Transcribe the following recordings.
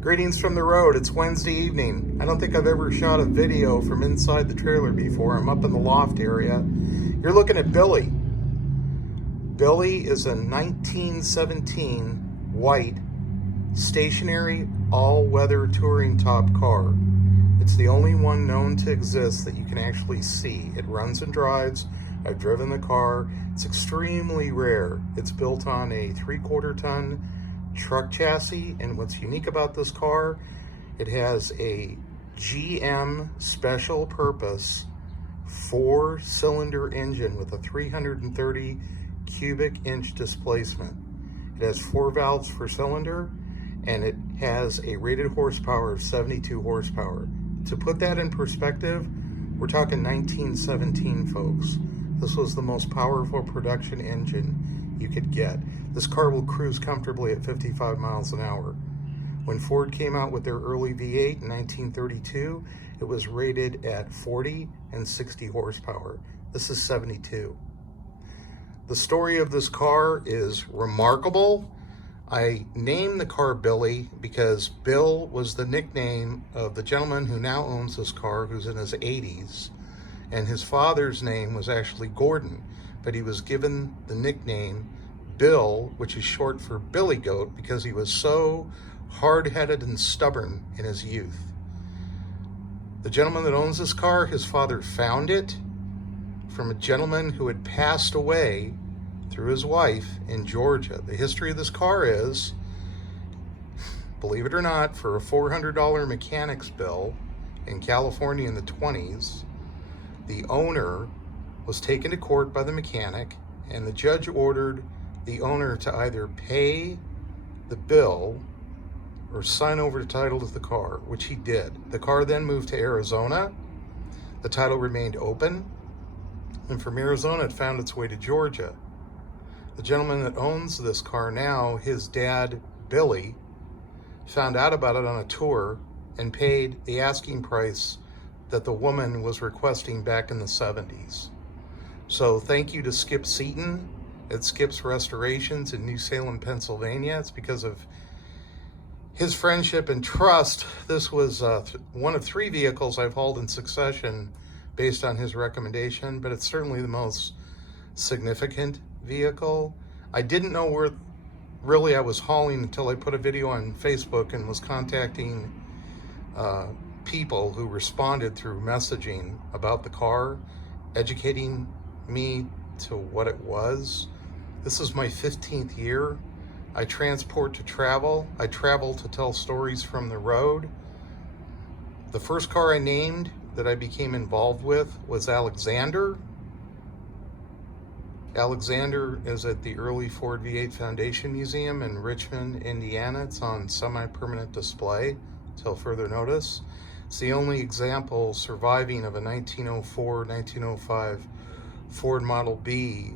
Greetings from the road. It's Wednesday evening. I don't think I've ever shot a video from inside the trailer before. I'm up in the loft area. You're looking at Billy. Billy is a 1917 white stationary all-weather touring top car. It's the only one known to exist that you can actually see. It runs and drives. I've driven the car. It's extremely rare. It's built on a 3/4 ton truck chassis, and what's unique about this car, it has a GM special purpose 4-cylinder engine with a 330 cubic inch displacement. It has 4 valves per cylinder, and it has a rated horsepower of 72 horsepower. To put that in perspective, we're talking 1917, folks. This was the most powerful production engine you could get. This car will cruise comfortably at 55 miles an hour. When Ford came out with their early V8 in 1932, it was rated at 40 and 60 horsepower. This is 72. The story of this car is remarkable. I named the car Billy because Bill was the nickname of the gentleman who now owns this car, who's in his 80s, and his father's name was actually Gordon, but he was given the nickname Bill, which is short for Billy Goat, because he was so hard-headed and stubborn in his youth. The gentleman that owns this car, his father found it from a gentleman who had passed away through his wife in Georgia. The history of this car is, believe it or not, for a $400 mechanics bill in California in the 20s, the owner was taken to court by the mechanic, and the judge ordered the owner to either pay the bill or sign over the title to the car, which he did. The car then moved to Arizona. The title remained open, and from Arizona it found its way to Georgia. The gentleman that owns this car now, his dad, Billy, found out about it on a tour and paid the asking price that the woman was requesting back in the 70s. So thank you to Skip Seaton at Skip's Restorations in New Salem, Pennsylvania. It's because of his friendship and trust. This was one of 3 vehicles I've hauled in succession based on his recommendation, but it's certainly the most significant vehicle. I didn't know where really I was hauling until I put a video on Facebook and was contacting people who responded through messaging about the car, educating me to what it was. This is my 15th year. I transport to travel. I travel to tell stories from the road. The first car I named that I became involved with was Alexander. Alexander is at the early Ford V8 Foundation Museum in Richmond, Indiana. It's on semi-permanent display till further notice. It's the only example surviving of a 1904-1905 Ford Model B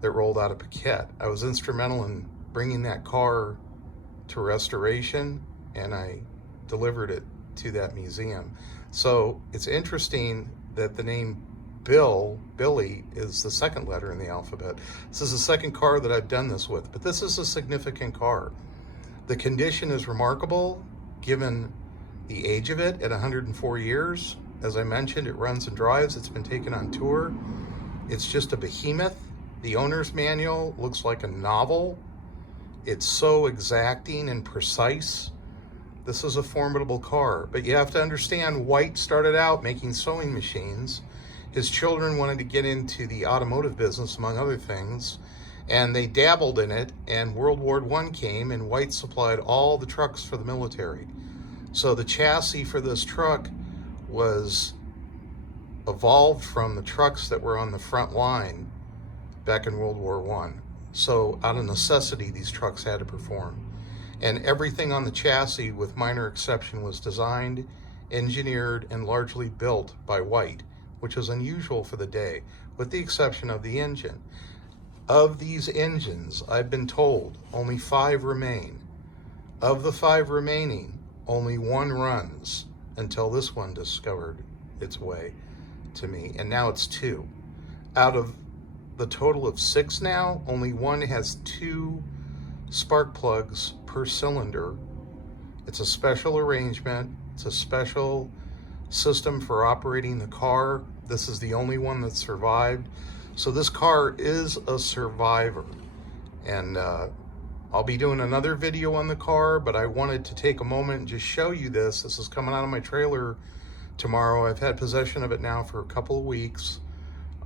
that rolled out of Paquette. I was instrumental in bringing that car to restoration, and I delivered it to that museum. So it's interesting that the name Billy, is the second letter in the alphabet. This is the second car that I've done this with, but this is a significant car. The condition is remarkable given the age of it at 104 years. As I mentioned, it runs and drives. It's been taken on tour. It's just a behemoth. The owner's manual looks like a novel. It's so exacting and precise. This is a formidable car, but you have to understand, White started out making sewing machines. His children wanted to get into the automotive business, among other things, and they dabbled in it, and World War I came, and White supplied all the trucks for the military. So the chassis for this truck was evolved from the trucks that were on the front line back in World War I. So out of necessity, these trucks had to perform. And everything on the chassis, with minor exception, was designed, engineered, and largely built by White, which was unusual for the day, with the exception of the engine. Of these engines, I've been told, only 5 remain. Of the 5 remaining, only 1 runs until this one discovered its way to me, and now it's 2. Out of the total of 6 now, only 1 has 2 spark plugs per cylinder, It's a special arrangement. It's a special system for operating the car. This is the only one that survived. So this car is a survivor. And I'll be doing another video on the car, but I wanted to take a moment and just show you this. This is coming out of my trailer tomorrow. I've had possession of it now for a couple of weeks.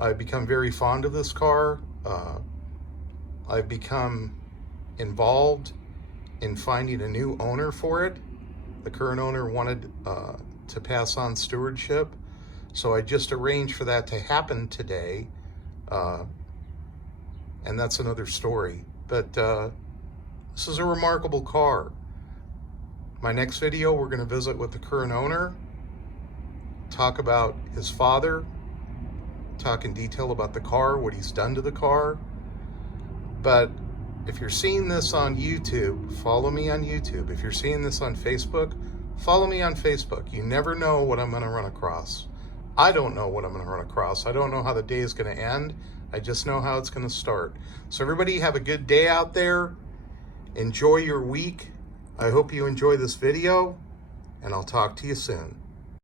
I've become very fond of this car. I've become involved in finding a new owner for it. The current owner wanted to pass on stewardship, so I just arranged for that to happen today, and that's another story. But this is a remarkable car. My next video, we're going to visit with the current owner, talk about his father, talk in detail about the car, what he's done to the car. But if you're seeing this on YouTube, follow me on YouTube. If you're seeing this on Facebook, follow me on Facebook. You never know what I'm going to run across. I don't know what I'm going to run across. I don't know how the day is going to end. I just know how it's going to start. So everybody have a good day out there. Enjoy your week. I hope you enjoy this video, and I'll talk to you soon.